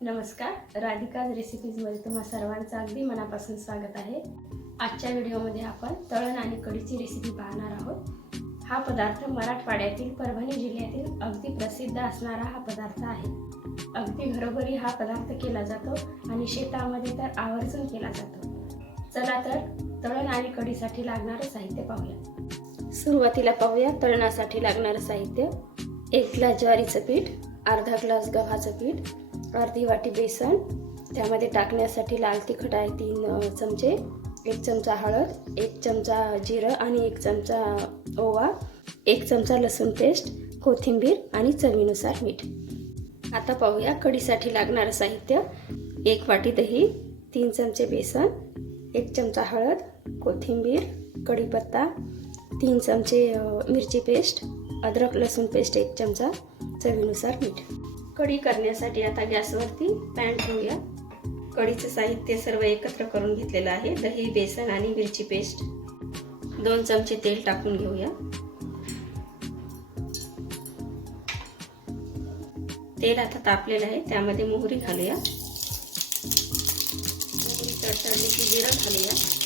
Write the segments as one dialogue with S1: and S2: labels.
S1: नमस्कार राधिकाज रेसिपीजमध्ये तुम्हा सर्वांचं अगदी मनापासून स्वागत आहे. आजच्या व्हिडिओमध्ये आपण तळण आणि कढीची रेसिपी पाहणार आहोत. हा पदार्थ मराठवाड्यातील परभणी जिल्ह्यातील अगदी प्रसिद्ध असणारा हा पदार्थ आहे. अगदी घरोघरी हा पदार्थ केला जातो आणि शेतामध्ये तर आवर्जून केला जातो. चला तर तळण आणि कढीसाठी लागणारं साहित्य पाहूया. सुरुवातीला पाहूया तळणासाठी लागणारं साहित्य. एक ग्लास ज्वारीचं पीठ अर्धा ग्लास गव्हाचं पीठ अर्धी वाटी बेसन त्यामध्ये टाकण्यासाठी लाल तिखट आहे तीन चमचे एक चमचा हळद एक चमचा जिरं आणि एक चमचा ओवा एक चमचा लसूण पेस्ट कोथिंबीर आणि चवीनुसार मीठ. आता पाहूया कढीसाठी लागणारं साहित्य. एक वाटी दही तीन चमचे बेसन एक चमचा हळद कोथिंबीर कढीपत्ता तीन चमचे मिरची पेस्ट अद्रक लसूण पेस्ट एक चमचा चवीनुसार मीठ. कढी करण्यासाठी आता गॅसवरती पॅन ठेवूया. कढीचं साहित्य सर्व एकत्र करून घेतलेलं आहे. दही बेसन आणि मिरची पेस्ट. दोन चमचे तेल टाकून घेऊया. तेल आता तापलेलं आहे. त्यामध्ये मोहरी घालूया. मोहरी तडतडली की जिरं घालूया.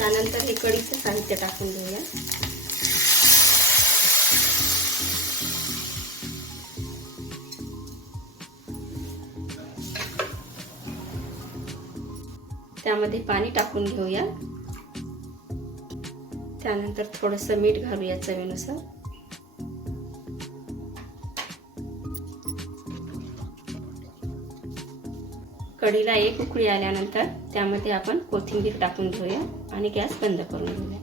S1: त्यानंतर हे कढीचं साहित्य टाकून घेऊया त्यामध्ये पाणी टाकून घेऊया. त्यानंतर थोडंसं मीठ घालूया चवीनुसार. कढीला एक उकळी आल्यानंतर त्यामध्ये आपण कोथिंबीर टाकून घेऊया आणि गॅस बंद करून घेऊया.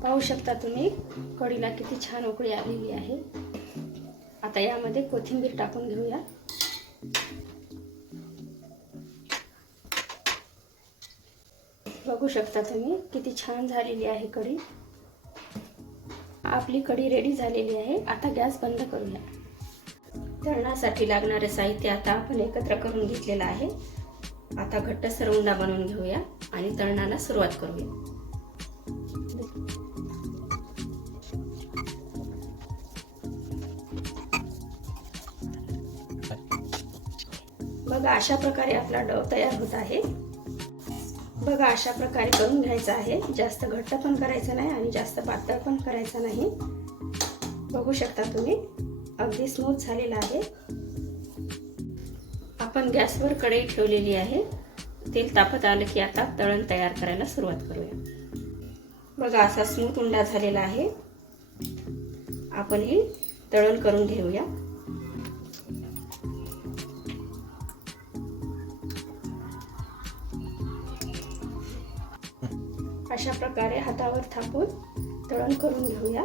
S1: पाहू शकता तुम्ही कढीला किती छान उकळी आलेली आहे. आता यामध्ये कोथिंबीर टाकून घेऊया. बघू शकता तुम्ही किती छान झालेली आहे कढी. आपली कढी रेडी झालेली आहे. आता गॅस बंद करूया. तळणासाठी लागणारे साहित्य आता आपण एकत्र करून घेतलेलं आहे. आता घट्ट सरवंडा बनवून घेऊया आणि तळणाला सुरुवात करूया. बघा अशा प्रकारे आपला डव तयार होत आहे. बघा अशा प्रकारे करून घ्यायचं आहे. जास्त घट्ट पण करायचं नाही आणि जास्त पातळ पण करायचं नाही. बघू शकता तुम्ही. अगदी स्मूथ झालेला आहे. आपण गॅसवर कढई ठेवलेली आहे. तेल तापत आलं की आता तळण तयार करायला सुरुवात करूया. बघा असा स्मूथ उंडा झालेला आहे. आपण हे तळण करून घेऊया. अशा प्रकारे हातावर थापून तळण करून घेऊया.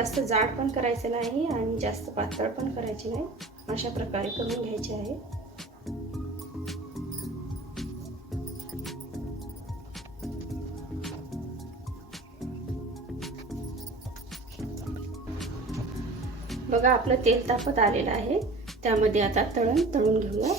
S1: जास्त जाड पण करायचं नाही आणि जास्त पातळ पण करायचे नाही. अशा प्रकारे करून घ्यायचे आहे. बघा आपलं तेल तापत आलेलं आहे. त्यामध्ये आता तळण तळून घेऊया.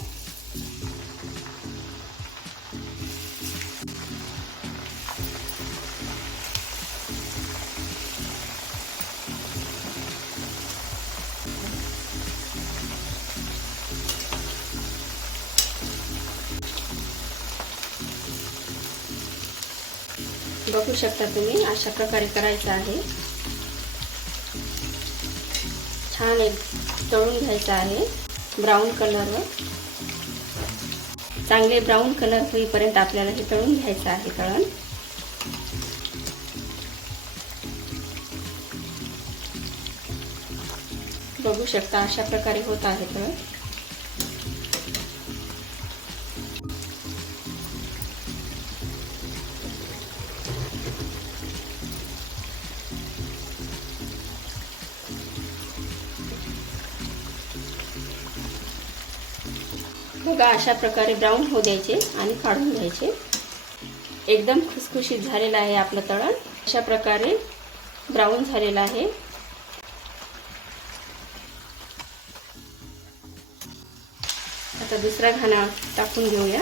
S1: बघू शकता तुम्ही अशा प्रकारे करायचं आहे. छान एक तळून घ्यायचं आहे ब्राऊन कलरवर चांगले ब्राऊन कलर होईपर्यंत आपल्याला हे तळून घ्यायचं आहे तळण. बघू शकता अशा प्रकारे होत आहे तळण. बघा अशा प्रकारे ब्राऊन होऊ द्यायचे आणि काढून घ्यायचे. एकदम खुसखुशीत झालेलं आहे आपलं तळण. अशा प्रकारे ब्राऊन झालेलं आहे. आता दुसरा घाणा टाकून घेऊया.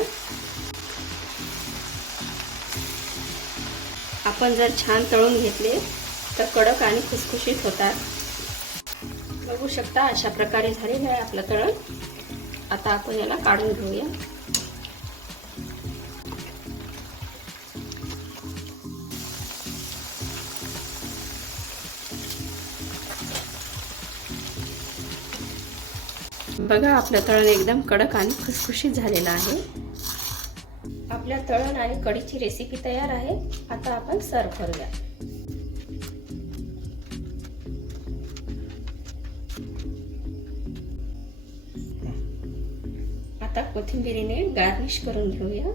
S1: आपण जर छान तळून घेतले तर कडक आणि खुसखुशीत होतात. बघू शकता अशा प्रकारे झालेलं आहे आपलं तळण. आता आपण याला काढून घेऊया. बघा आपलं तळण एकदम कडक आणि खुसखुशीत झालेलं आहे. आपल्या तळण आणि कढीची रेसिपी तयार आहे. आता आपण सर्व करूया. आता कोथिंबिरीने गार्निश करून घेऊया.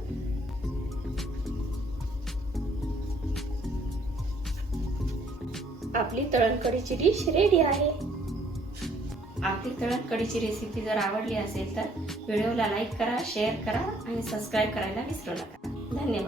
S1: आपली तळणकडीची डिश रेडी आहे. आपली तळणकडीची रेसिपी जर आवडली असेल तर व्हिडिओला लाईक करा शेअर करा आणि सबस्क्राईब करायला विसरू नका. धन्यवाद.